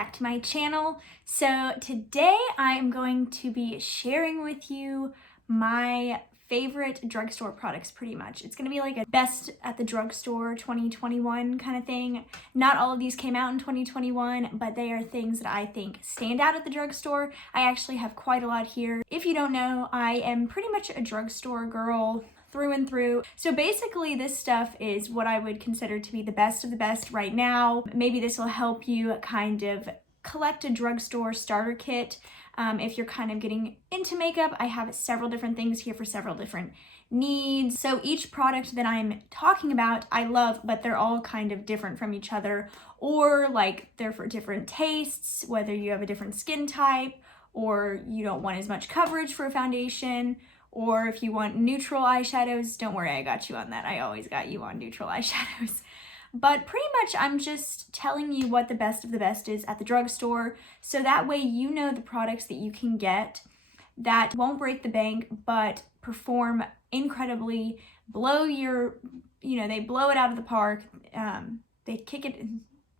back to my channel. So today I am going to be sharing with you my favorite drugstore products pretty much. It's gonna be like a best at the drugstore 2021 kind of thing. Not all of these came out in 2021, but they are things that I think stand out at the drugstore. I actually have quite a lot here. If you don't know, I am pretty much a drugstore girl through and through. So basically this stuff is what I would consider to be the best of the best right now. Maybe this will help you kind of collect a drugstore starter kit. If you're kind of getting into makeup, I have several different things here for several different needs. So each product that I'm talking about, I love, but they're all kind of different from each other, or like they're for different tastes, whether you have a different skin type, or you don't want as much coverage for a foundation, or if you want neutral eyeshadows, don't worry, I got you on that. I always got you on neutral eyeshadows. But pretty much I'm just telling you what the best of the best is at the drugstore, so that way you know the products that you can get that won't break the bank but perform incredibly, blow your, they blow it out of the park. They kick it,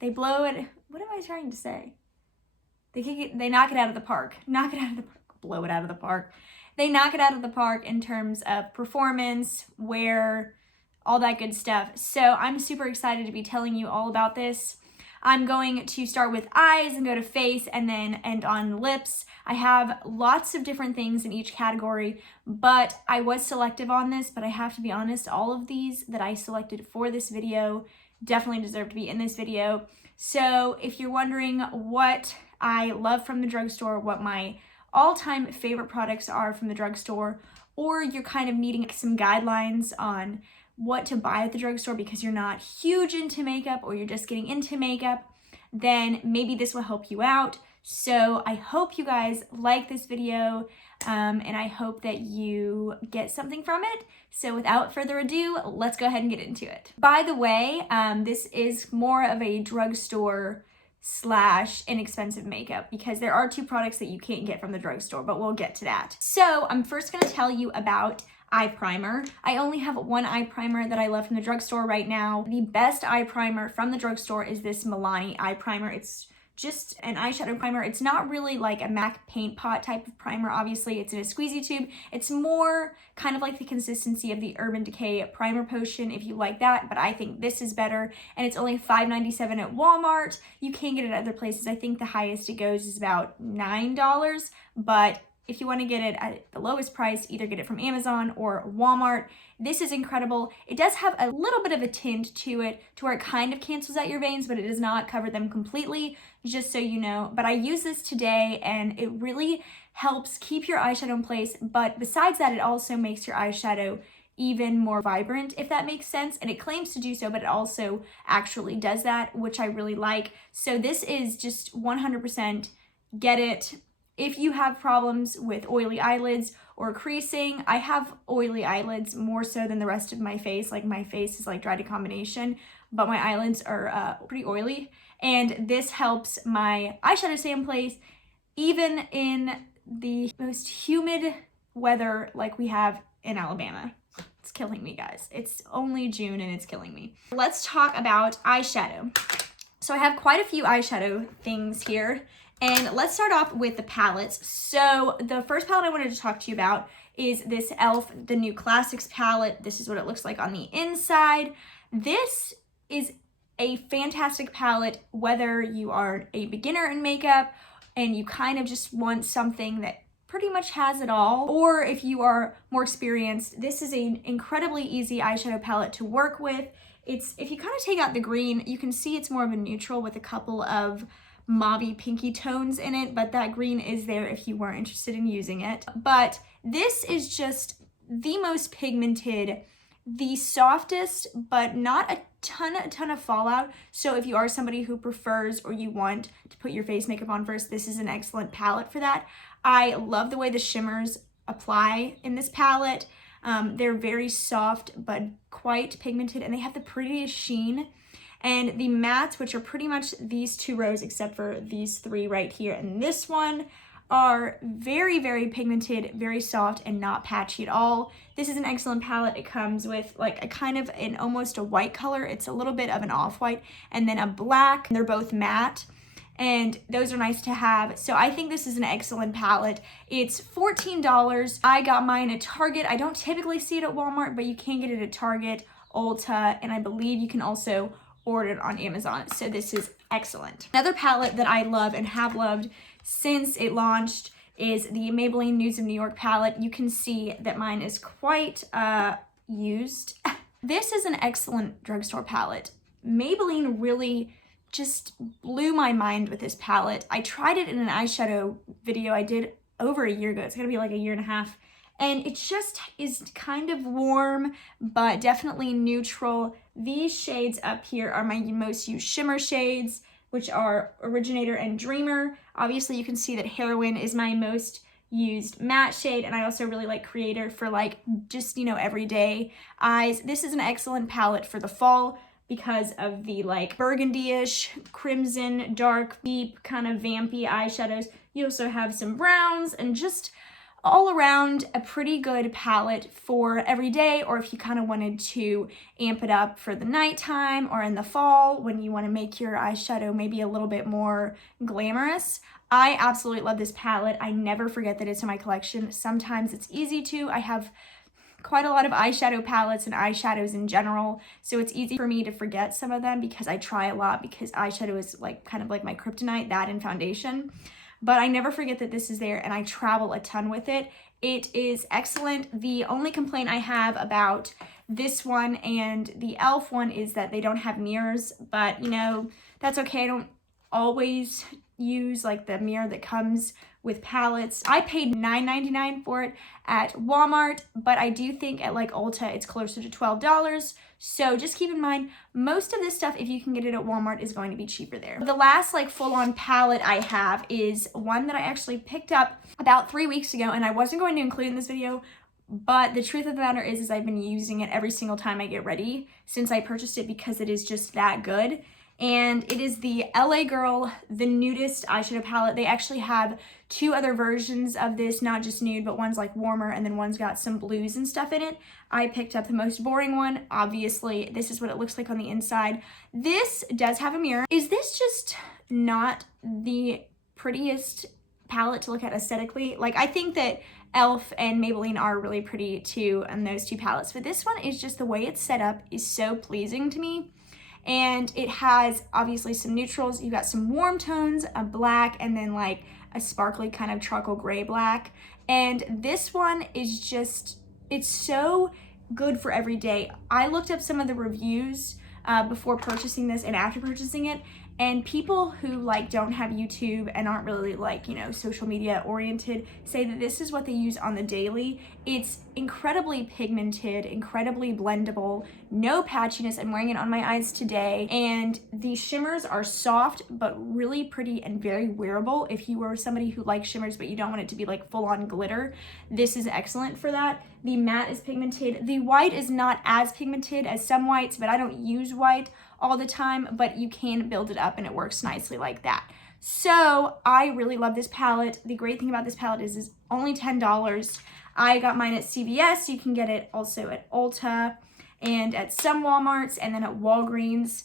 they blow it, what am I trying to say? They kick it, they knock it out of the park. Knock it out of the park, blow it out of the park. They knock it out of the park in terms of performance, wear, all that good stuff. So I'm super excited to be telling you all about this. I'm going to start with eyes and go to face and then end on lips. I have lots of different things in each category, but I was selective on this, but I have to be honest, all of these that I selected for this video definitely deserve to be in this video. So if you're wondering what I love from the drugstore, what my all-time favorite products are from the drugstore, or you're kind of needing some guidelines on what to buy at the drugstore because you're not huge into makeup or you're just getting into makeup, then maybe this will help you out. So I hope you guys like this video and I hope that you get something from it. So without further ado, let's go ahead and get into it. By the way, this is more of a drugstore / inexpensive makeup because there are two products that you can't get from the drugstore, but we'll get to that. So I'm first going to tell you about eye primer. I only have one eye primer that I love from the drugstore right now. The best eye primer from the drugstore is this Milani eye primer. It's just an eyeshadow primer. It's not really like a MAC paint pot type of primer. Obviously, it's in a squeezy tube. It's more kind of like the consistency of the Urban Decay primer potion if you like that, but I think this is better, and it's only $5.97 at Walmart. You can get it at other places. I think the highest it goes is about $9, but if you want to get it at the lowest price, either get it from Amazon or Walmart. This is incredible. It does have a little bit of a tint to it to where it kind of cancels out your veins, but it does not cover them completely, just so you know. But I use this today and it really helps keep your eyeshadow in place. But besides that, it also makes your eyeshadow even more vibrant, if that makes sense. And it claims to do so, but it also actually does that, which I really like. So this is just 100% get it. If you have problems with oily eyelids or creasing, I have oily eyelids more so than the rest of my face. Like my face is like dry to combination, but my eyelids are pretty oily. And this helps my eyeshadow stay in place even in the most humid weather like we have in Alabama. It's killing me, guys. It's only June and it's killing me. Let's talk about eyeshadow. So I have quite a few eyeshadow things here. And let's start off with the palettes. So the first palette I wanted to talk to you about is this e.l.f. The New Classics palette. This is what it looks like on the inside. This is a fantastic palette whether you are a beginner in makeup and you kind of just want something that pretty much has it all, or if you are more experienced, this is an incredibly easy eyeshadow palette to work with. If you kind of take out the green, you can see it's more of a neutral with a couple of mauvey pinky tones in it, but that green is there if you weren't interested in using it. But this is just the most pigmented, the softest, but not a ton of fallout. So if you are somebody who prefers or you want to put your face makeup on first, this is an excellent palette for that. I love the way the shimmers apply in this palette. They're very soft but quite pigmented, and they have the prettiest sheen. And the mattes, which are pretty much these two rows except for these three right here and this one, are very pigmented, very soft, and not patchy at all. This is an excellent palette. It comes with like a kind of an almost a white color. It's a little bit of an off-white, and then a black. They're both matte. and those are nice to have. So I think this is an excellent palette. It's $14. I got mine at Target. I don't typically see it at Walmart, but you can get it at Target, Ulta, and I believe you can also order it on Amazon. So this is excellent. Another palette that I love and have loved since it launched is the Maybelline Nudes of New York palette. You can see that mine is quite used. This is an excellent drugstore palette. Maybelline really just blew my mind with this palette. I tried it in an eyeshadow video I did over a year ago. It's gonna be like a year and a half. And it just is kind of warm, but definitely neutral. These shades up here are my most used shimmer shades, which are Originator and Dreamer. Obviously, you can see that Heroine is my most used matte shade, and I also really like Creator for like just, you know, everyday eyes. This is an excellent palette for the fall because of the like burgundy-ish, crimson, dark, deep, kind of vampy eyeshadows. You also have some browns and just all around a pretty good palette for every day, or if you kind of wanted to amp it up for the nighttime or in the fall when you want to make your eyeshadow maybe a little bit more glamorous. I absolutely love this palette. I never forget that it's in my collection. Sometimes it's easy to. I have quite a lot of eyeshadow palettes and eyeshadows in general, so it's easy for me to forget some of them because I try a lot, because eyeshadow is like kind of like my kryptonite, that and foundation. But I never forget that this is there, and I travel a ton with it. It is excellent. The only complaint I have about this one and the e.l.f. one is that they don't have mirrors, but you know, that's okay. I don't always use like the mirror that comes with palettes. I paid $9.99 for it at Walmart, but I do think at like Ulta it's closer to $12. So just keep in mind, most of this stuff, if you can get it at Walmart, is going to be cheaper there. The last like full-on palette I have is one that I actually picked up about 3 weeks ago, and I wasn't going to include in this video, but the truth of the matter is I've been using it every single time I get ready since I purchased it because it is just that good. And it is the LA Girl, the Nudist eyeshadow palette. They actually have two other versions of this, not just nude, but one's like warmer and then one's got some blues and stuff in it. I picked up the most boring one. Obviously, this is what it looks like on the inside. This does have a mirror. Is this just not the prettiest palette to look at aesthetically? Like, I think that e.l.f. and Maybelline are really pretty too, and those two palettes, but this one is just, the way it's set up is so pleasing to me. And it has obviously some neutrals. You got some warm tones, a black, and then like a sparkly kind of charcoal gray black. And this one is just, it's so good for every day. I looked up some of the reviews before purchasing this and after purchasing it, and people who like don't have YouTube and aren't really like, you know, social media oriented say that this is what they use on the daily. It's incredibly pigmented, incredibly blendable, no patchiness. I'm wearing it on my eyes today, and the shimmers are soft but really pretty and very wearable. If you were somebody who likes shimmers but you don't want it to be like full on glitter, this is excellent for that. The matte is pigmented. The white is not as pigmented as some whites, but I don't use white all the time, but you can build it up and it works nicely like that. So I really love this palette. The great thing about this palette is it's only $10. I got mine at CVS. You can get it also at Ulta and at some Walmarts and then at Walgreens.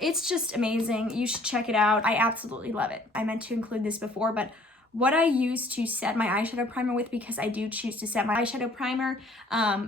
It's just amazing. You should check it out. I absolutely love it. I meant to include this before, but what I use to set my eyeshadow primer with, because I do choose to set my eyeshadow primer,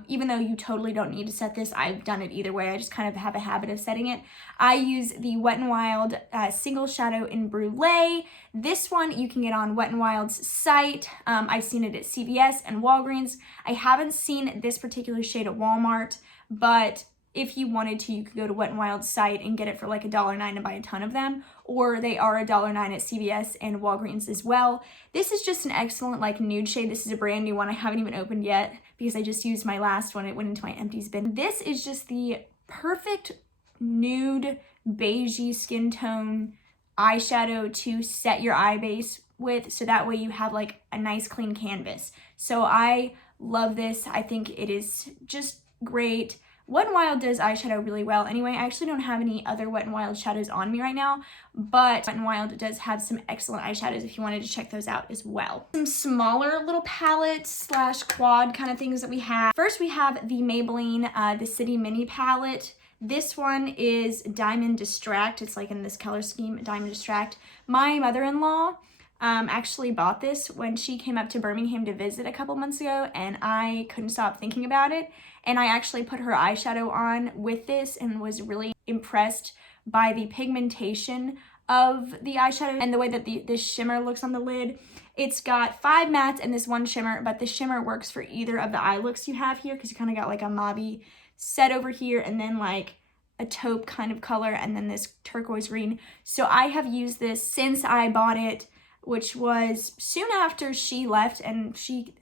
even though you totally don't need to set this, I've done it either way. I just kind of have a habit of setting it. I use the Wet n Wild Single Shadow in Brulee. This one you can get on Wet n Wild's site. I've seen it at CVS and Walgreens. I haven't seen this particular shade at Walmart, but if you wanted to, you could go to Wet n Wild's site and get it for like $1.09 and buy a ton of them, or they are $1.09 at CVS and Walgreens as well. This is just an excellent like nude shade. This is a brand new one. I haven't even opened yet because I just used my last one. It went into my empties bin. This is just the perfect nude beigey skin tone eyeshadow to set your eye base with, so that way you have like a nice clean canvas. So I love this. I think it is just great. Wet n Wild does eyeshadow really well anyway. I actually don't have any other Wet n Wild shadows on me right now, but Wet n Wild does have some excellent eyeshadows if you wanted to check those out as well. Some smaller little palettes slash quad kind of things that we have. First, we have the Maybelline the City Mini palette. This one is Diamond Distract. It's like in this color scheme, Diamond Distract. My mother-in-law actually bought this when she came up to Birmingham to visit a couple months ago, and I couldn't stop thinking about it. And I actually put her eyeshadow on with this and was really impressed by the pigmentation of the eyeshadow and the way that this shimmer looks on the lid. It's got 5 mattes and this one shimmer, but the shimmer works for either of the eye looks you have here, because you kind of got like a mauve set over here and then like a taupe kind of color and then this turquoise green. So I have used this since I bought it, which was soon after she left, and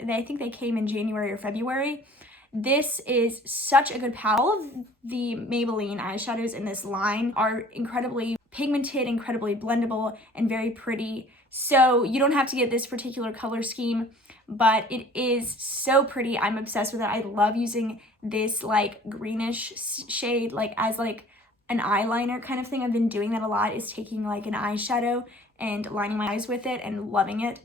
I think they came in January or February. This is such a good palette. All of the Maybelline eyeshadows in this line are incredibly pigmented, incredibly blendable, and very pretty. So you don't have to get this particular color scheme, but it is so pretty. I'm obsessed with it. I love using this like greenish shade like as like an eyeliner kind of thing. I've been doing that a lot, is taking like an eyeshadow and lining my eyes with it and loving it.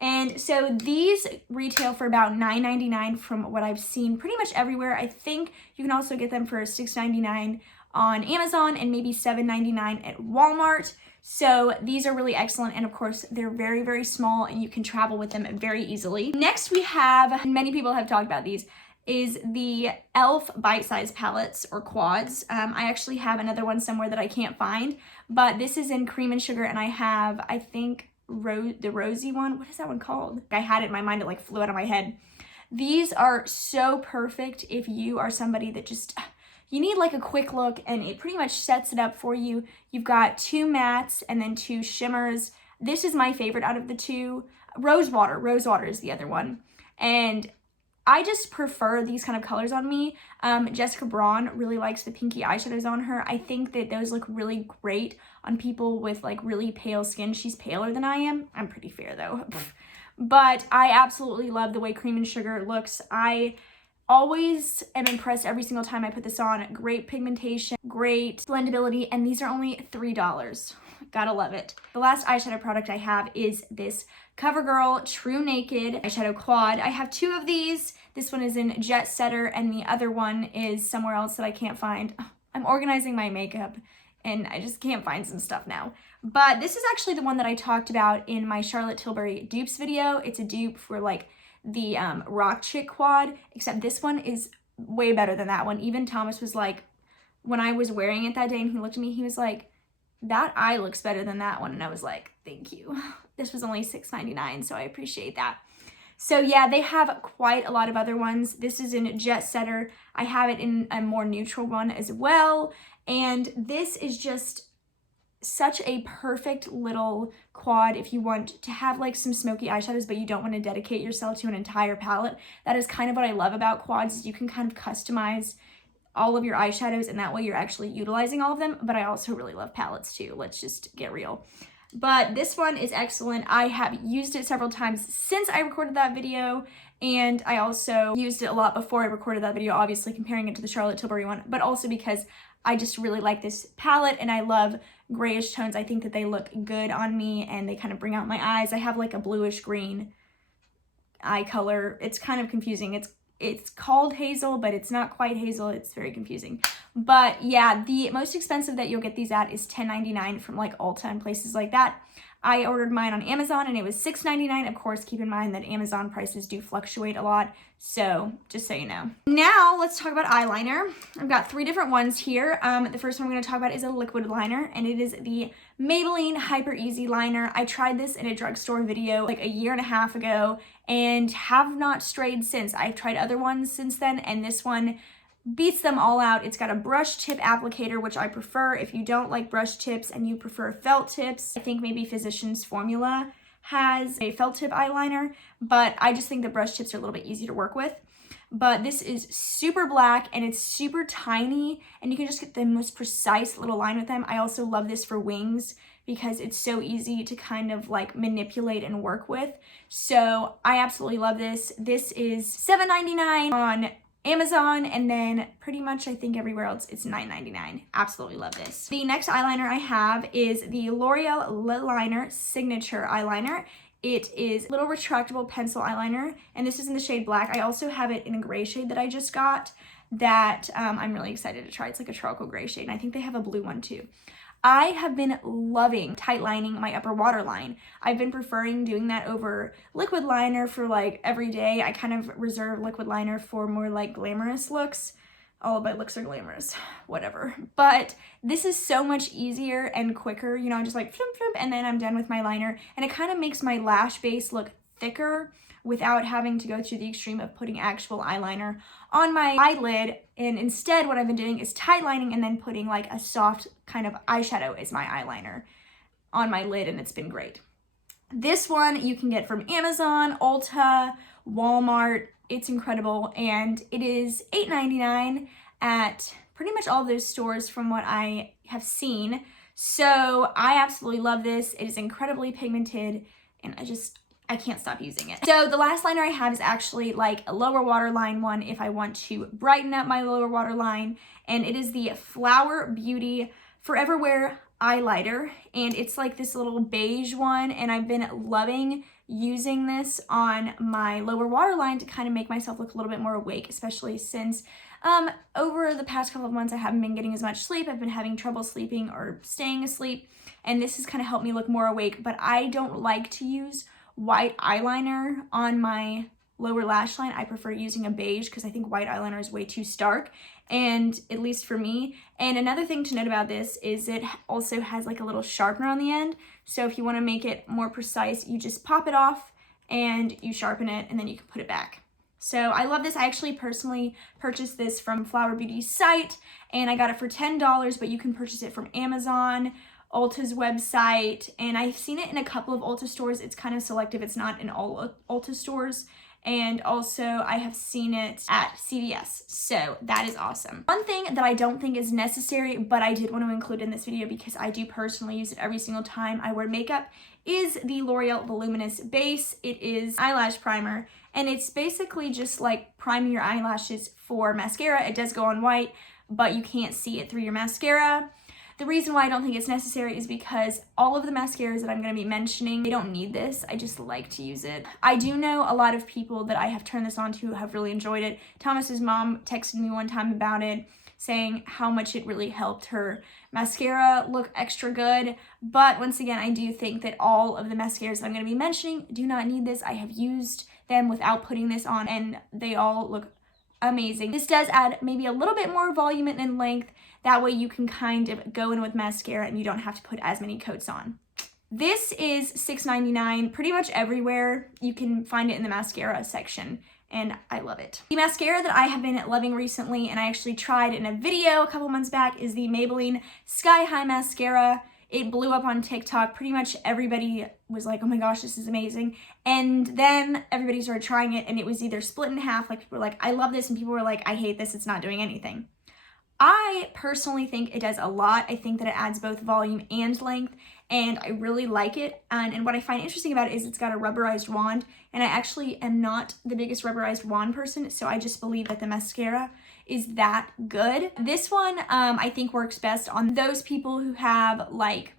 And so these retail for about $9.99 from what I've seen pretty much everywhere. I think you can also get them for $6.99 on Amazon and maybe $7.99 at Walmart. So these are really excellent, and of course they're very, very small and you can travel with them very easily. Next we have, many people have talked about these, is the e.l.f. bite-size palettes or quads. I actually have another one somewhere that I can't find, but this is in Cream and Sugar, and I have, I think, the rosy one. What is that one called? I had it in my mind, it like flew out of my head. These are so perfect if you are somebody that just, you need like a quick look, and it pretty much sets it up for you. You've got 2 mattes and then 2 shimmers. This is my favorite out of the 2. Rosewater is the other one. And I just prefer these kind of colors on me. Jessica Braun really likes the pinky eyeshadows on her. I think that those look really great on people with like really pale skin. She's paler than I am. I'm pretty fair though. But I absolutely love the way Cream and Sugar looks. I always am impressed every single time I put this on. Great pigmentation, great blendability, and these are only $3. Gotta love it. The last eyeshadow product I have is this CoverGirl TruNaked eyeshadow quad. I have 2 of these. This one is in Jetsetter and the other one is somewhere else that I can't find. I'm organizing my makeup and I just can't find some stuff now. But this is actually the one that I talked about in my Charlotte Tilbury dupes video. It's a dupe for like the Rock Chick quad, except this one is way better than that one. Even Thomas was like, when I was wearing it that day and he looked at me, he was like, that eye looks better than that one. And I was like, thank you. This was only $6.99, so I appreciate that. So yeah, they have quite a lot of other ones. This is in Jetsetter. I have it in a more neutral one as well. And this is just such a perfect little quad if you want to have like some smoky eyeshadows, but you don't want to dedicate yourself to an entire palette. That is kind of what I love about quads, is you can kind of customize all of your eyeshadows, and that way you're actually utilizing all of them. But I also really love palettes too. Let's just get real. But this one is excellent. I have used it several times since I recorded that video, and I also used it a lot before I recorded that video, obviously comparing it to the Charlotte Tilbury one, but also because I just really like this palette and I love grayish tones. I think that they look good on me and they kind of bring out my eyes. I have like a bluish green eye color. It's kind of confusing. It's called hazel, but it's not quite hazel. It's very confusing. But yeah, the most expensive that you'll get these at is $10.99 from like Ulta and places like that. I ordered mine on Amazon and it was $6.99. Of course, keep in mind that Amazon prices do fluctuate a lot, so just so you know. Now let's talk about eyeliner. I've got 3 different ones here. The first one I'm going to talk about is a liquid liner, and it is the Maybelline Hyper Easy Liner. I tried this in a drugstore video like a year and a half ago and have not strayed since. I've tried other ones since then, and this one beats them all out. It's got a brush tip applicator, which I prefer. If you don't like brush tips and you prefer felt tips, I think maybe Physicians Formula has a felt tip eyeliner, but I just think the brush tips are a little bit easy to work with. But this is super black and it's super tiny, and you can just get the most precise little line with them. I also love this for wings because it's so easy to kind of like manipulate and work with. So I absolutely love this. This is $7.99 on Amazon, and then pretty much I think everywhere else it's $9.99. Absolutely love this. The next eyeliner I have is the L'Oreal Liner Signature Eyeliner. It is a little retractable pencil eyeliner, and this is in the shade black. I also have it in a gray shade that I just got. that I'm really excited to try. It's like a charcoal gray shade, and I think they have a blue one too. I have been loving tight lining my upper waterline. I've been preferring doing that over liquid liner for like every day. I kind of reserve liquid liner for more like glamorous looks. All of my looks are glamorous, whatever. But this is so much easier and quicker, you know, just like floop, floop, and then I'm done with my liner. And it kind of makes my lash base look thicker without having to go through the extreme of putting actual eyeliner on my eyelid. And instead what I've been doing is tight lining and then putting like a soft kind of eyeshadow as my eyeliner on my lid, and it's been great. This one you can get from Amazon, Ulta, Walmart. It's incredible, and it is $8.99 at pretty much all of those stores from what I have seen. So I absolutely love this. It is incredibly pigmented, and I can't stop using it. So the last liner I have is actually like a lower waterline one if I want to brighten up my lower waterline, and it is the Flower Beauty Forever Wear Eyelighter, and it's like this little beige one, and I've been loving using this on my lower waterline to kind of make myself look a little bit more awake, especially since over the past couple of months I haven't been getting as much sleep. I've been having trouble sleeping or staying asleep, and this has kind of helped me look more awake. But I don't like to use white eyeliner on my lower lash line. I prefer using a beige because I think white eyeliner is way too stark, and at least for me. And another thing to note about this is it also has like a little sharpener on the end, so if you want to make it more precise, you just pop it off and you sharpen it, and then you can put it back. So I love this. I actually personally purchased this from Flower Beauty's site, and I got it for $10, but you can purchase it from Amazon, Ulta's website, and I've seen it in a couple of Ulta stores. It's kind of selective. It's not in all Ulta stores. And also I have seen it at CVS. So that is awesome. One thing that I don't think is necessary, but I did want to include in this video because I do personally use it every single time I wear makeup, is the L'Oreal Voluminous base. It is eyelash primer, and it's basically just like priming your eyelashes for mascara. It does go on white, but you can't see it through your mascara. The reason why I don't think it's necessary is because all of the mascaras that I'm going to be mentioning, they don't need this. I just like to use it. I do know a lot of people that I have turned this on to have really enjoyed it. Thomas's mom texted me one time about it, saying how much it really helped her mascara look extra good. But once again, I do think that all of the mascaras that I'm going to be mentioning do not need this. I have used them without putting this on, and they all look amazing. This does add maybe a little bit more volume and length. That way you can kind of go in with mascara and you don't have to put as many coats on. This is $6.99 pretty much everywhere. You can find it in the mascara section, and I love it. The mascara that I have been loving recently, and I actually tried in a video a couple months back, is the Maybelline Sky High Mascara. It blew up on TikTok. Pretty much everybody was like, oh my gosh, this is amazing. And then everybody started trying it, and it was either split in half. Like, people were like, I love this, and people were like, I hate this, it's not doing anything. I personally think it does a lot. I think that it adds both volume and length, and I really like it. And what I find interesting about it is it's got a rubberized wand, and I actually am not the biggest rubberized wand person, so I just believe that the mascara is that good. This one I think works best on those people who have like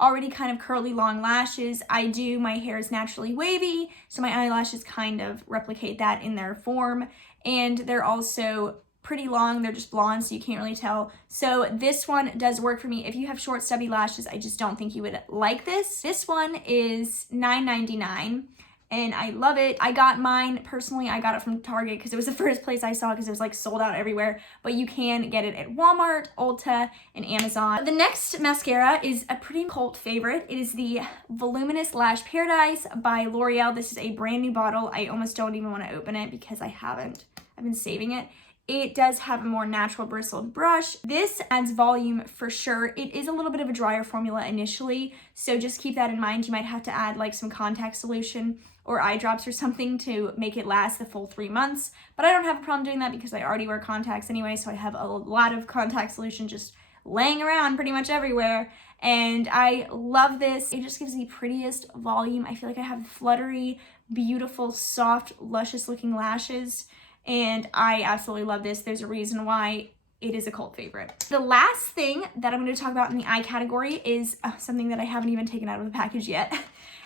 already kind of curly long lashes. My hair is naturally wavy, so my eyelashes kind of replicate that in their form, and they're also pretty long. They're just blonde, so you can't really tell. So this one does work for me. If you have short stubby lashes, I just don't think you would like this. This one is $9.99, and I love it. I got mine, personally, I got it from Target because it was the first place I saw, because it was like sold out everywhere, but you can get it at Walmart, Ulta, and Amazon. The next mascara is a pretty cult favorite. It is the Voluminous Lash Paradise by L'Oreal. This is a brand new bottle. I almost don't even want to open it because I haven't. I've been saving it. It does have a more natural bristled brush. This adds volume for sure. It is a little bit of a drier formula initially, so just keep that in mind. You might have to add like some contact solution or eye drops or something to make it last the full 3 months. But I don't have a problem doing that because I already wear contacts anyway, so I have a lot of contact solution just laying around pretty much everywhere. And I love this. It just gives the prettiest volume. I feel like I have fluttery, beautiful, soft, luscious looking lashes. And I absolutely love this. There's a reason why it is a cult favorite. The last thing that I'm going to talk about in the eye category is something that I haven't even taken out of the package yet.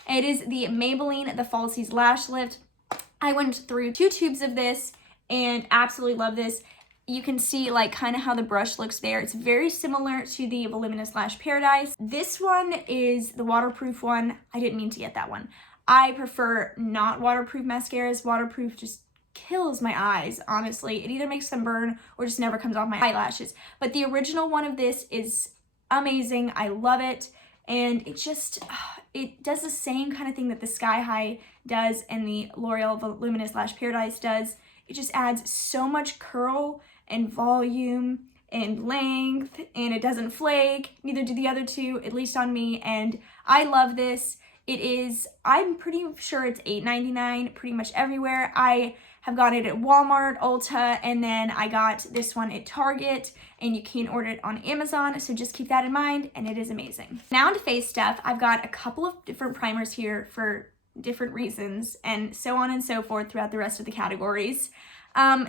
It is the Maybelline the Falsies Lash Lift. I went through 2 tubes of this and absolutely love this. You can see like kind of how the brush looks there. It's very similar to the Voluminous Lash Paradise. This one is the waterproof one. I didn't mean to get that one. I prefer not waterproof mascaras. Waterproof just kills my eyes, honestly. It either makes them burn or just never comes off my eyelashes. But the original one of this is amazing. I love it. And it just, it does the same kind of thing that the Sky High does and the L'Oreal Voluminous Lash Paradise does. It just adds so much curl and volume and length, and it doesn't flake. Neither do the other two, at least on me, and I love this. It is, I'm pretty sure it's $8.99 pretty much everywhere. I have got it at Walmart, Ulta, and then I got this one at Target, and you can order it on Amazon, so just keep that in mind, and it is amazing. Now into face stuff. I've got a couple of different primers here for different reasons, and so on and so forth throughout the rest of the categories.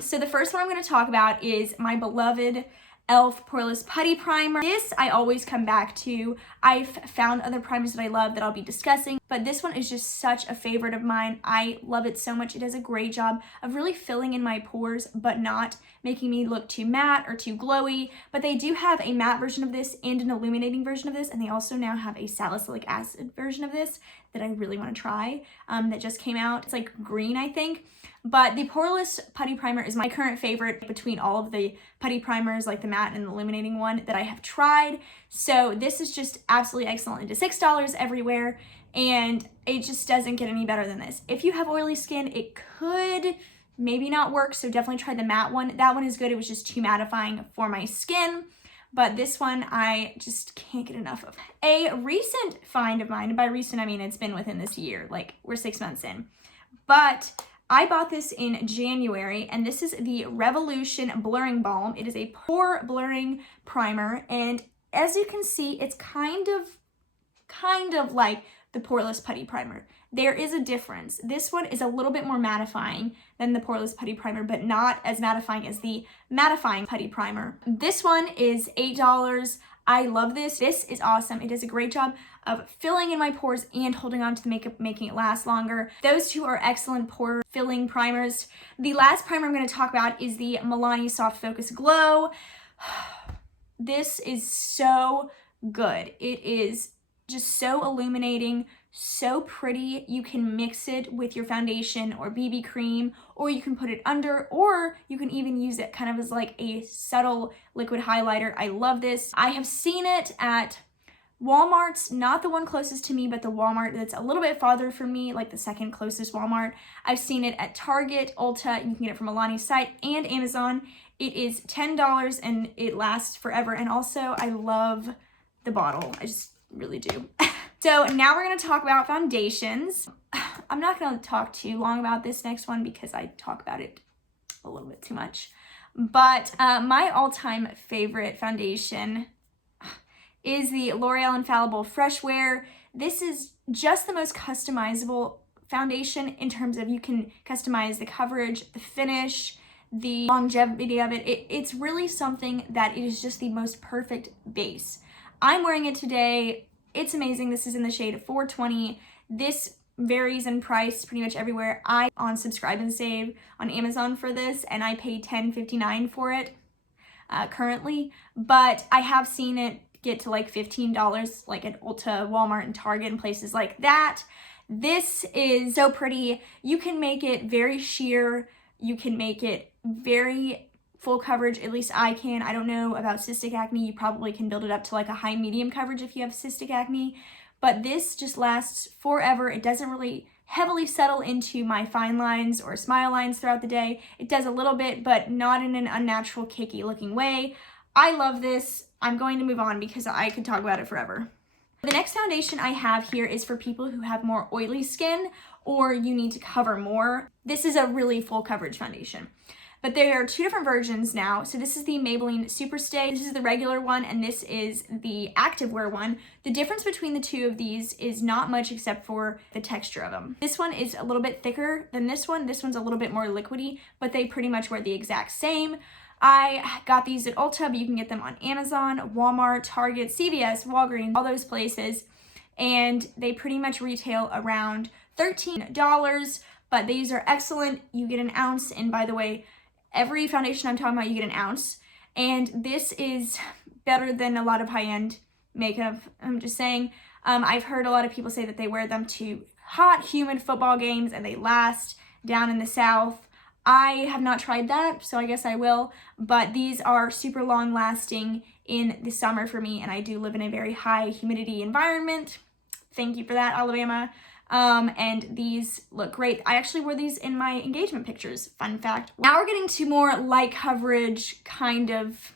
So the first one I'm going to talk about is my beloved e.l.f. Poreless Putty Primer. This I always come back to. I've found other primers that I love that I'll be discussing, but this one is just such a favorite of mine. I love it so much. It does a great job of really filling in my pores, but not making me look too matte or too glowy. But they do have a matte version of this and an illuminating version of this, and they also now have a salicylic acid version of this that I really want to try, that just came out. It's like green, I think. But the Poreless Putty Primer is my current favorite between all of the putty primers, like the matte and the illuminating one that I have tried. So this is just absolutely excellent. It is $6 everywhere, and it just doesn't get any better than this. If you have oily skin, it could maybe not work, so definitely try the matte one. That one is good. It was just too mattifying for my skin. But this one, I just can't get enough of. A recent find of mine, and by recent, I mean it's been within this year, like we're 6 months in. But I bought this in January, and this is the Revolution Blurring Balm. It is a pore blurring primer, and as you can see, it's kind of like the Poreless Putty Primer. There is a difference. This one is a little bit more mattifying than the Poreless Putty Primer, but not as mattifying as the mattifying Putty Primer. This one is $8. I love this. This is awesome. It does a great job of filling in my pores and holding on to the makeup, making it last longer. Those two are excellent pore filling primers. The last primer I'm going to talk about is the Milani Soft Focus Glow. This is so good. It is just so illuminating, so pretty. You can mix it with your foundation or BB cream, or you can put it under, or you can even use it kind of as like a subtle liquid highlighter. I love this. I have seen it at Walmart's, not the one closest to me, but the Walmart that's a little bit farther from me, like the second closest Walmart. I've seen it at Target, Ulta, you can get it from Milani's site, and Amazon. It is $10 and it lasts forever. And also, I love the bottle. I just really do. So now we're going to talk about foundations. I'm not going to talk too long about this next one because I talk about it a little bit too much. But my all-time favorite foundation is the L'Oreal Infallible Freshwear. This is just the most customizable foundation in terms of you can customize the coverage, the finish, the longevity of it. It's really something that it is just the most perfect base. I'm wearing it today. It's amazing. This is in the shade 420. This varies in price pretty much everywhere. I on Subscribe and Save on Amazon for this, and I paid $10.59 for it currently, but I have seen it get to like $15 like at Ulta, Walmart, and Target and places like that. This is so pretty. You can make it very sheer. You can make it very full coverage, at least I can. I don't know about cystic acne. You probably can build it up to like a high medium coverage if you have cystic acne, but this just lasts forever. It doesn't really heavily settle into my fine lines or smile lines throughout the day. It does a little bit, but not in an unnatural, cakey looking way. I love this. I'm going to move on because I could talk about it forever. The next foundation I have here is for people who have more oily skin or you need to cover more. This is a really full coverage foundation. But there are two different versions now. So this is the Maybelline SuperStay. This is the regular one, and this is the activewear one. The difference between the two of these is not much except for the texture of them. This one is a little bit thicker than this one. This one's a little bit more liquidy, but they pretty much were the exact same. I got these at Ulta, but you can get them on Amazon, Walmart, Target, CVS, Walgreens, all those places. And they pretty much retail around $13, but these are excellent. You get an ounce, and by the way, every foundation I'm talking about, you get an ounce. And this is better than a lot of high-end makeup. I'm just saying. I've heard a lot of people say that they wear them to hot, humid football games and they last down in the South. I have not tried that, so I guess I will. But these are super long lasting in the summer for me, and I do live in a very high humidity environment. Thank you for that, Alabama. And these look great. I actually wore these in my engagement pictures, fun fact. Now we're getting to more light coverage kind of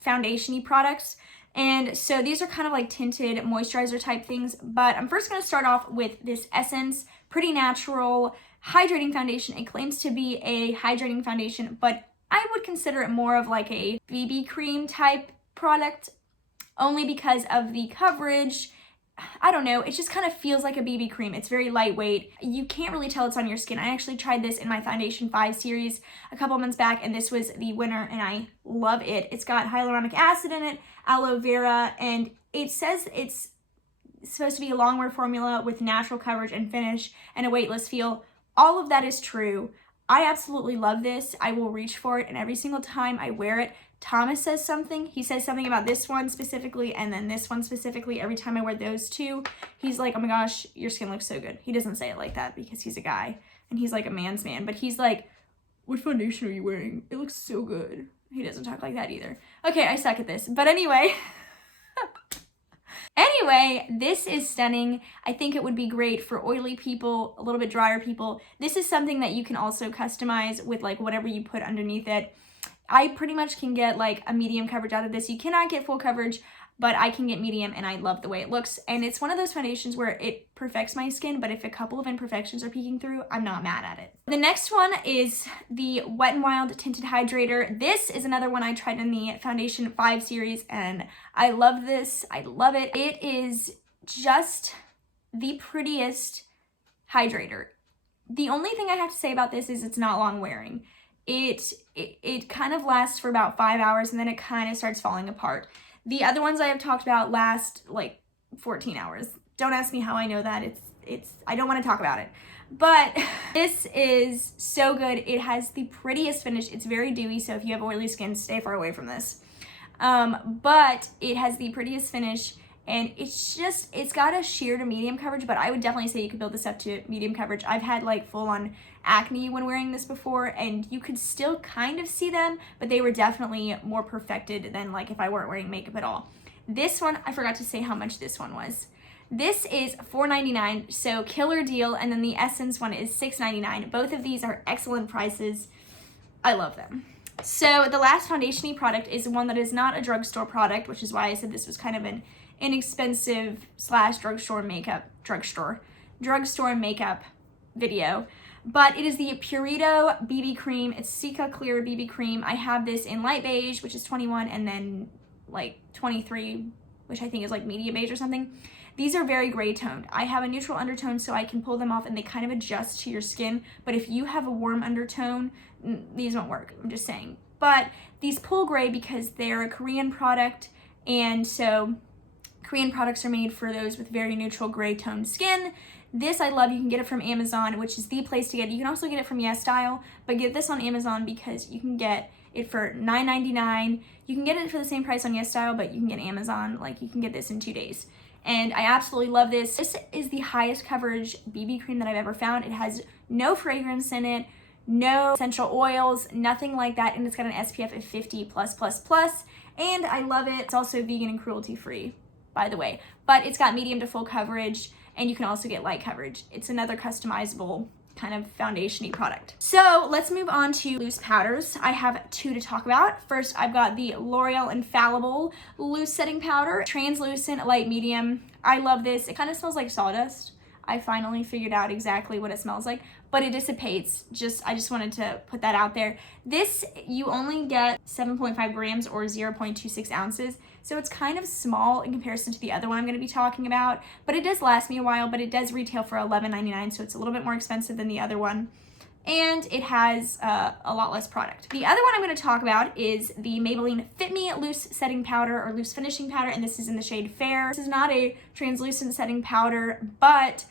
foundation-y products. And so these are kind of like tinted moisturizer type things, but I'm first going to start off with this Essence Pretty Natural Hydrating Foundation. It claims to be a hydrating foundation, but I would consider it more of like a BB cream type product, only because of the coverage. I don't know, it just kind of feels like a BB cream. It's very lightweight. You can't really tell it's on your skin. I actually tried this in my Foundation 5 series a couple months back, and this was the winner, and I love it. It's got hyaluronic acid in it, aloe vera, and it says it's supposed to be a long-wear formula with natural coverage and finish and a weightless feel. All of that is true. I absolutely love this. I will reach for it, and every single time I wear it, Thomas says something. He says something about this one specifically and then this one specifically. Every time I wear those two, he's like, oh my gosh, your skin looks so good. He doesn't say it like that because he's a guy and he's like a man's man, but he's like, what foundation are you wearing? It looks so good. He doesn't talk like that either. Okay, I suck at this. But anyway, this is stunning. I think it would be great for oily people, a little bit drier people. This is something that you can also customize with like whatever you put underneath it. I pretty much can get like a medium coverage out of this. You cannot get full coverage, but I can get medium, and I love the way it looks. And it's one of those foundations where it perfects my skin, but if a couple of imperfections are peeking through, I'm not mad at it. The next one is the Wet n Wild Tinted Hydrator. This is another one I tried in the Foundation 5 series, and I love this. I love it. It is just the prettiest hydrator. The only thing I have to say about this is it's not long wearing. It kind of lasts for about 5 hours, and then it kind of starts falling apart. The other ones I have talked about last like 14 hours. Don't ask me how I know that. I don't want to talk about it. But this is so good. It has the prettiest finish. It's very dewy, so if you have oily skin, stay far away from this. But it has the prettiest finish, and it's got a sheer to medium coverage, but I would definitely say you could build this up to medium coverage. I've had like full-on acne when wearing this before, and you could still kind of see them, but they were definitely more perfected than like if I weren't wearing makeup at all. This one, I forgot to say how much this one was. This is $4.99, so killer deal, and then the Essence one is $6.99. Both of these are excellent prices. I love them. So the last foundation-y product is one that is not a drugstore product, which is why I said this was kind of an inexpensive / drugstore makeup video. But it is the Purito BB cream. It's Cica Clear BB cream. I have this in light beige, which is 21, and then like 23, which I think is like medium beige or something. These are very gray toned. I have a neutral undertone, so I can pull them off and they kind of adjust to your skin. But if you have a warm undertone, these won't work. I'm just saying. But these pull gray because they're a Korean product, and so Korean products are made for those with very neutral gray toned skin. This I love. You can get it from Amazon, which is the place to get it. You can also get it from YesStyle, but get this on Amazon because you can get it for $9.99. You can get it for the same price on YesStyle, but you can get Amazon, like you can get this in 2 days. And I absolutely love this. This is the highest coverage BB cream that I've ever found. It has no fragrance in it, no essential oils, nothing like that, and it's got an SPF of 50+++, and I love it. It's also vegan and cruelty free, by the way, but it's got medium to full coverage, and you can also get light coverage. It's another customizable kind of foundation-y product. So let's move on to loose powders. I have 2 to talk about. First, I've got the L'Oreal Infallible Loose Setting Powder, translucent, light medium. I love this. It kind of smells like sawdust. I finally figured out exactly what it smells like, but it dissipates. I just wanted to put that out there. This, you only get 7.5 grams or 0.26 ounces, so it's kind of small in comparison to the other one I'm going to be talking about, but it does last me a while, but it does retail for $11.99, so it's a little bit more expensive than the other one, and it has a lot less product. The other one I'm going to talk about is the Maybelline Fit Me Loose Setting Powder or Loose Finishing Powder, and this is in the shade Fair. This is not a translucent setting powder, but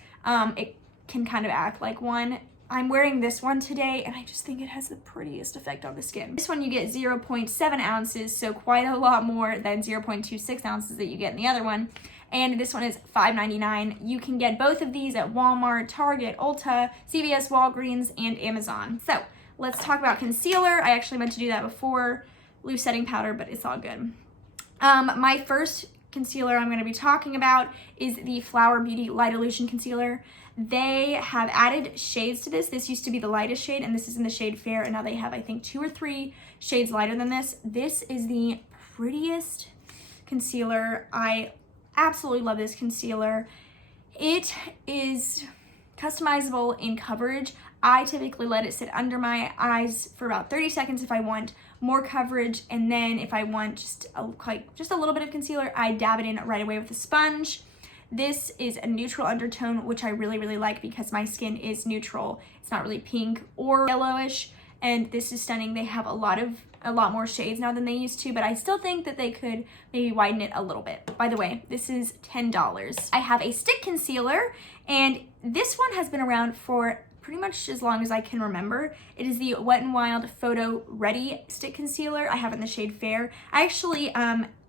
it can kind of act like one. I'm wearing this one today, and I just think it has the prettiest effect on the skin. This one you get 0.7 ounces, so quite a lot more than 0.26 ounces that you get in the other one. And this one is $5.99. You can get both of these at Walmart, Target, Ulta, CVS, Walgreens, and Amazon. So let's talk about concealer. I actually meant to do that before. Loose setting powder, but it's all good. My first concealer I'm going to be talking about is the Flower Beauty Light Illusion Concealer. They have added shades to this. This used to be the lightest shade, and this is in the shade Fair, and now they have, I think, 2 or 3 shades lighter than this. This is the prettiest concealer. I absolutely love this concealer. It is customizable in coverage. I typically let it sit under my eyes for about 30 seconds if I want more coverage, and then if I want just a little bit of concealer, I dab it in right away with a sponge. This is a neutral undertone, which I really, really like because my skin is neutral. It's not really pink or yellowish, and this is stunning. They have a lot more shades now than they used to, but I still think that they could maybe widen it a little bit. By the way, this is $10. I have a stick concealer, and this one has been around for pretty much as long as I can remember. It is the Wet n Wild Photo Ready Stick Concealer. I have it in the shade Fair. I actually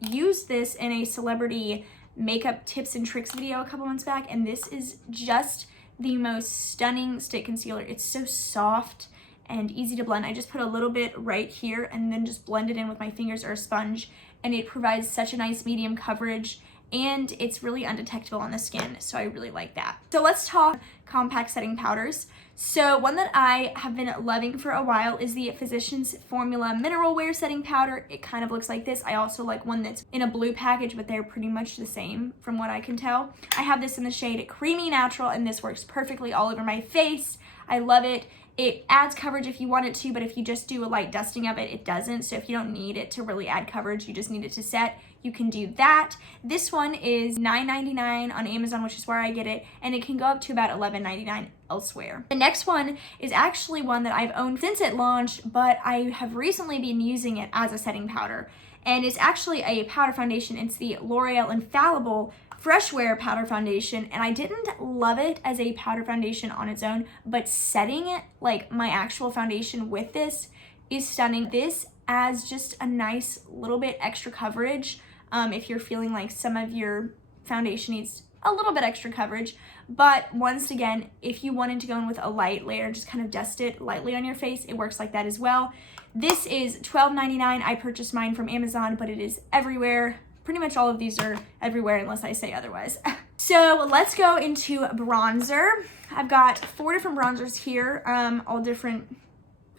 used this in a celebrity makeup tips and tricks video a couple months back, and this is just the most stunning stick concealer. It's so soft and easy to blend. I just put a little bit right here and then just blend it in with my fingers or a sponge, and it provides such a nice medium coverage, and it's really undetectable on the skin, so I really like that. So let's talk compact setting powders. So one that I have been loving for a while is the Physicians Formula Mineral Wear Setting Powder. It kind of looks like this. I also like one that's in a blue package, but they're pretty much the same from what I can tell. I have this in the shade Creamy Natural, and this works perfectly all over my face. I love it. It adds coverage if you want it to, but if you just do a light dusting of it, it doesn't. So if you don't need it to really add coverage, you just need it to set, you can do that. This one is $9.99 on Amazon, which is where I get it, and it can go up to about $11.99 elsewhere. The next one is actually one that I've owned since it launched, but I have recently been using it as a setting powder, and it's actually a powder foundation. It's the L'Oreal Infallible Freshwear powder foundation, and I didn't love it as a powder foundation on its own, but setting it like my actual foundation with this is stunning. This adds just a nice little bit extra coverage if you're feeling like some of your foundation needs a little bit extra coverage. But once again, if you wanted to go in with a light layer, just kind of dust it lightly on your face, it works like that as well. This is $12.99. I purchased mine from Amazon, but it is everywhere. Pretty much all of these are everywhere unless I say otherwise. So let's go into bronzer. I've got 4 different bronzers here, all different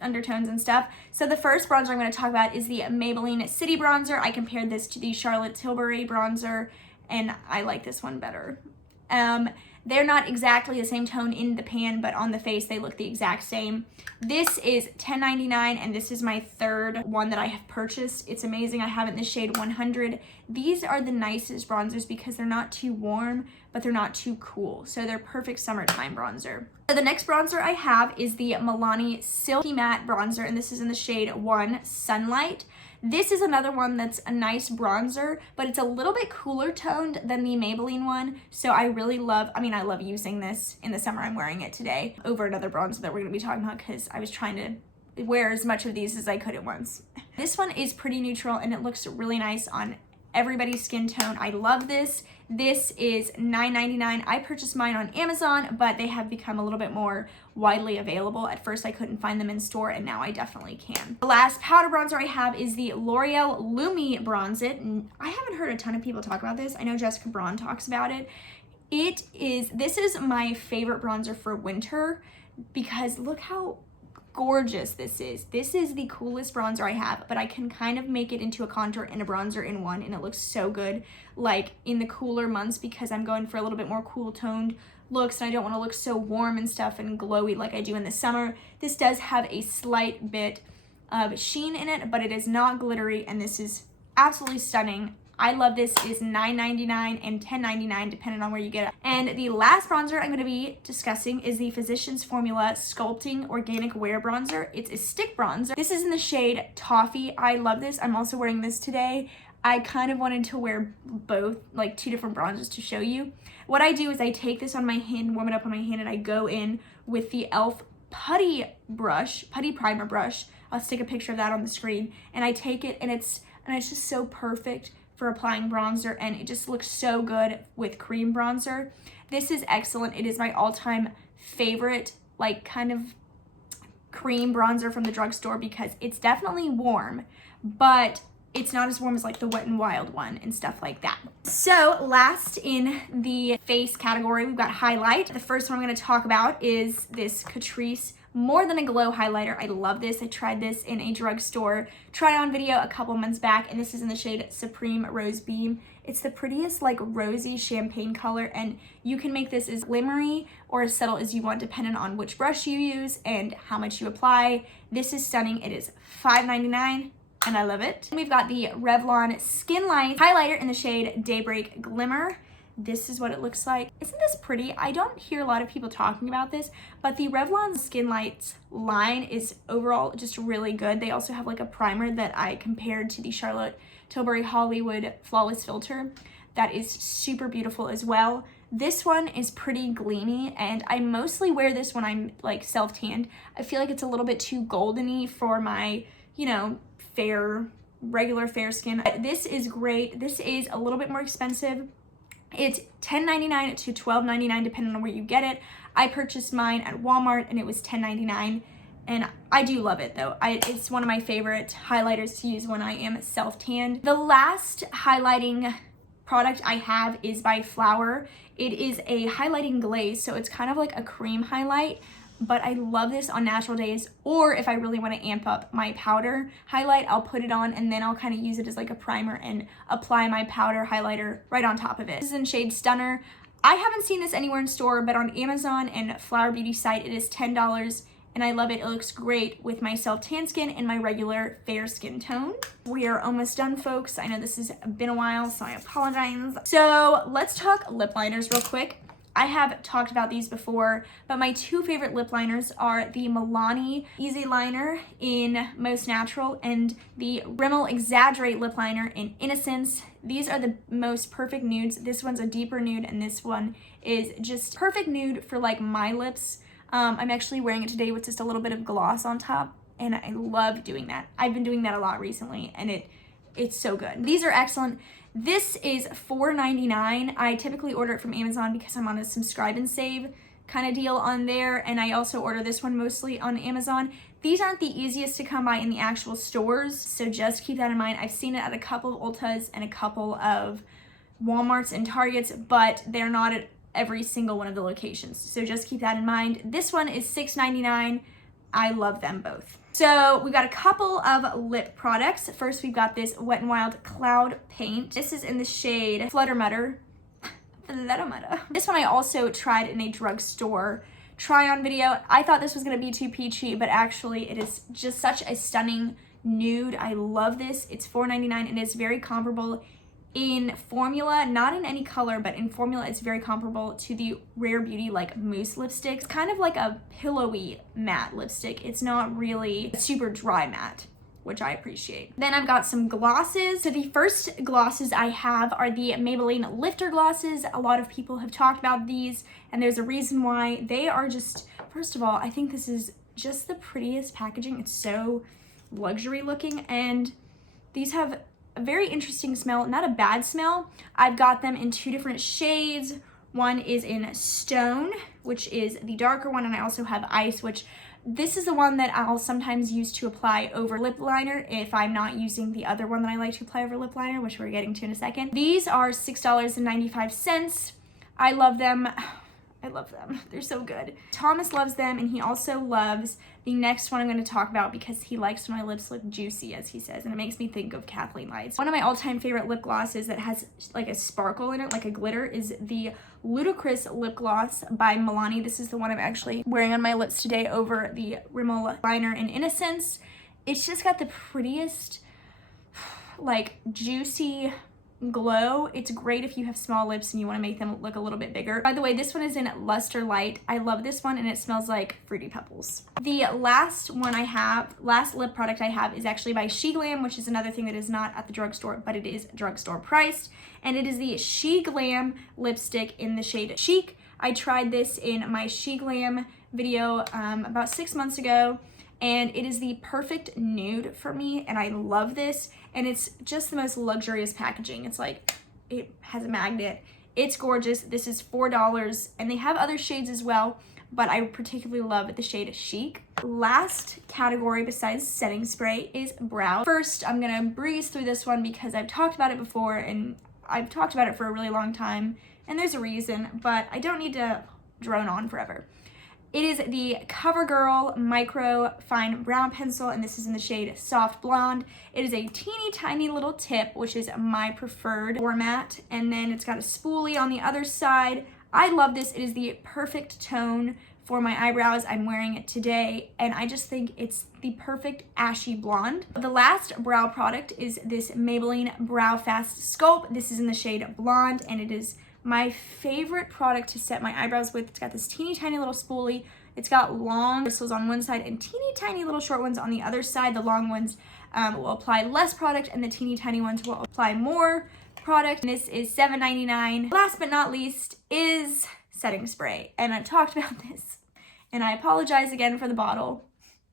undertones and stuff. So the first bronzer I'm going to talk about is the Maybelline City Bronzer. I compared this to the Charlotte Tilbury bronzer, and I like this one better. They're not exactly the same tone in the pan, but on the face they look the exact same. This is $10.99, and this is my third one that I have purchased. It's amazing. I have it in the shade 100. These are the nicest bronzers because they're not too warm, but they're not too cool. So they're perfect summertime bronzer. So the next bronzer I have is the Milani Silky Matte Bronzer, and this is in the shade 1 Sunlight. This is another one that's a nice bronzer, but it's a little bit cooler toned than the Maybelline one. So I really love, I love using this in the summer. I'm wearing it today over another bronzer that we're gonna be talking about because I was trying to wear as much of these as I could at once. This one is pretty neutral and it looks really nice on everybody's skin tone. I love this. This is $9.99. I purchased mine on Amazon, but they have become a little bit more widely available. At first I couldn't find them in store, and now I definitely can. The last powder bronzer I have is the L'Oreal Lumi Bronze It. And I haven't heard a ton of people talk about this. I know Jessica Braun talks about it. This is my favorite bronzer for winter because look how gorgeous this is. This is the coolest bronzer I have, but I can kind of make it into a contour and a bronzer in one, and it looks so good like in the cooler months because I'm going for a little bit more cool toned looks and I don't want to look so warm and stuff and glowy like I do in the summer. This does have a slight bit of sheen in it, but it is not glittery, and this is absolutely stunning. I love this. It is $9.99 and $10.99 depending on where you get it. And the last bronzer I'm going to be discussing is the Physicians Formula Sculpting Organic Wear Bronzer. It's a stick bronzer. This is in the shade Toffee. I love this. I'm also wearing this today. I kind of wanted to wear both, like 2 different bronzers to show you. What I do is I take this on my hand, warm it up on my hand, and I go in with the e.l.f. Putty brush, Putty primer brush. I'll stick a picture of that on the screen. And I take it, and it's just so perfect for applying bronzer, and it just looks so good with cream bronzer. This is excellent. It is my all-time favorite, like, kind of cream bronzer from the drugstore because it's definitely warm, but it's not as warm as like the Wet n Wild one and stuff like that. So last in the face category, we've got highlight. The first one I'm going to talk about is this Catrice More Than a Glow highlighter. I love this. I tried this in a drugstore try-on video a couple months back, and this is in the shade Supreme Rose Beam. It's the prettiest, like, rosy champagne color, and you can make this as glimmery or as subtle as you want depending on which brush you use and how much you apply. This is stunning. It is $5.99. And I love it. We've got the Revlon Skin Light highlighter in the shade Daybreak Glimmer. This is what it looks like. Isn't this pretty? I don't hear a lot of people talking about this, but the Revlon Skin Lights line is overall just really good. They also have like a primer that I compared to the Charlotte Tilbury Hollywood Flawless Filter. That is super beautiful as well. This one is pretty gleamy, and I mostly wear this when I'm like self-tanned. I feel like it's a little bit too goldeny for my, you know, regular fair skin. This is great. This is a little bit more expensive. It's $10.99 to $12.99 depending on where you get it. I purchased mine at Walmart and it was $10.99, and I do love it though. It's one of my favorite highlighters to use when I am self-tanned. The last highlighting product I have is by Flower. It is a highlighting glaze, so it's kind of like a cream highlight, but I love this on natural days, or if I really want to amp up my powder highlight, I'll put it on and then I'll kind of use it as like a primer and apply my powder highlighter right on top of it. This is in shade Stunner. I haven't seen this anywhere in store, but on Amazon and Flower Beauty site, it is $10, and I love it. It looks great with my self-tan skin and my regular fair skin tone. We are almost done, folks. I know this has been a while, so I apologize. So let's talk lip liners real quick. I have talked about these before, but my two favorite lip liners are the Milani Easy Liner in Most Natural and the Rimmel Exaggerate Lip Liner in Innocence. These are the most perfect nudes. This one's a deeper nude, and this one is just perfect nude for like my lips. I'm actually wearing it today with just a little bit of gloss on top, and I love doing that. I've been doing that a lot recently, and it's so good. These are excellent. This is $4.99. I typically order it from Amazon because I'm on a subscribe and save kind of deal on there, and I also order this one mostly on Amazon. These aren't the easiest to come by in the actual stores, so just keep that in mind. I've seen it at a couple of Ultas and a couple of Walmarts and Targets, but they're not at every single one of the locations, so just keep that in mind. This one is $6.99. I love them both. So we've got a couple of lip products. First, we've got this Wet n Wild Cloud Paint. This is in the shade Flutter Mutter. This one I also tried in a drugstore try-on video. I thought this was gonna be too peachy, but actually it is just such a stunning nude. I love this. It's $4.99 and it's very comparable in formula, not in any color, but in formula it's very comparable to the Rare Beauty like mousse lipstick. It's kind of like a pillowy matte lipstick. It's not really super dry matte, which I appreciate. Then I've got some glosses. So the first glosses I have are the Maybelline Lifter glosses. A lot of people have talked about these, and there's a reason why. They are just, first of all, I think this is just the prettiest packaging. It's so luxury looking, and these have a very interesting smell, not a bad smell. I've got them in two different shades. One is in Stone, which is the darker one, and I also have Ice, which this is the one that I'll sometimes use to apply over lip liner if I'm not using the other one that I like to apply over lip liner, which we're getting to in a second. These are $6.95. I love them. I love them. They're so good. Thomas loves them, and he also loves the next one I'm going to talk about because he likes when my lips look juicy, as he says, and it makes me think of Kathleen Lights. One of my all-time favorite lip glosses that has like a sparkle in it, like a glitter, is the Ludicrous Lip Gloss by Milani. This is the one I'm actually wearing on my lips today over the Rimmel Liner in Innocence. It's just got the prettiest, like, juicy glow. It's great if you have small lips and you want to make them look a little bit bigger. By the way, this one is in Luster Light. I love this one, and it smells like Fruity Pebbles. The last lip product I have is actually by She Glam, which is another thing that is not at the drugstore, but it is drugstore priced, and it is the She Glam lipstick in the shade Chic. I tried this in my She Glam video about 6 months ago, and it is the perfect nude for me, and I love this, and it's just the most luxurious packaging. It's like, it has a magnet. It's gorgeous. This is $4, and they have other shades as well, but I particularly love the shade Chic. Last category besides setting spray is brow. First, I'm gonna breeze through this one because I've talked about it before, and I've talked about it for a really long time, and there's a reason, but I don't need to drone on forever. It is the Covergirl Micro Fine Brow Pencil, and this is in the shade Soft Blonde. It is a teeny tiny little tip, which is my preferred format, and then it's got a spoolie on the other side. I love this. It is the perfect tone for my eyebrows. I'm wearing it today, and I just think it's the perfect ashy blonde. The last brow product is this Maybelline Brow Fast Sculpt. This is in the shade Blonde, and it is my favorite product to set my eyebrows with. It's got this teeny tiny little spoolie. It's got long bristles on one side and teeny tiny little short ones on the other side. The long ones will apply less product, and the teeny tiny ones will apply more product. And this is $7.99. Last but not least is setting spray, and I've talked about this, and I apologize again for the bottle.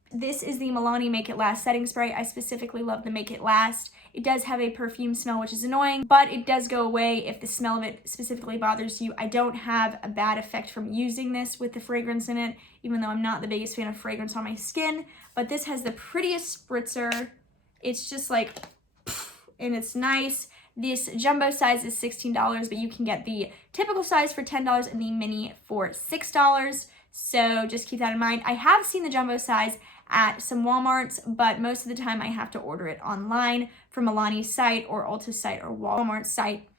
This is the Milani Make It Last setting spray. I specifically love the Make It Last. It does have a perfume smell, which is annoying, but it does go away if the smell of it specifically bothers you. I don't have a bad effect from using this with the fragrance in it, even though I'm not the biggest fan of fragrance on my skin, but this has the prettiest spritzer. It's just like, and it's nice. This jumbo size is $16, but you can get the typical size for $10 and the mini for $6. So just keep that in mind. I have seen the jumbo size at some Walmarts, but most of the time I have to order it online from Milani's site or Ulta's site or Walmart's site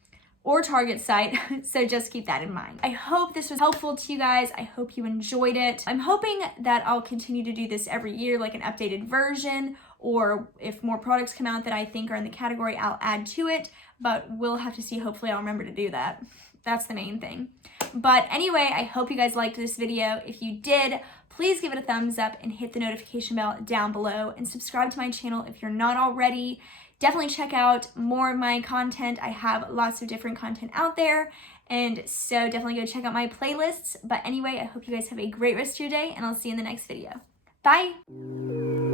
or Target's site. So just keep that in mind. I hope this was helpful to you guys. I hope you enjoyed it. I'm hoping that I'll continue to do this every year, like an updated version, or if more products come out that I think are in the category, I'll add to it, but we'll have to see. Hopefully I'll remember to do that. That's the main thing. But anyway, I hope you guys liked this video. If you did, please give it a thumbs up and hit the notification bell down below, and subscribe to my channel if you're not already. Definitely check out more of my content. I have lots of different content out there, and so definitely go check out my playlists. But anyway, I hope you guys have a great rest of your day, and I'll see you in the next video. Bye!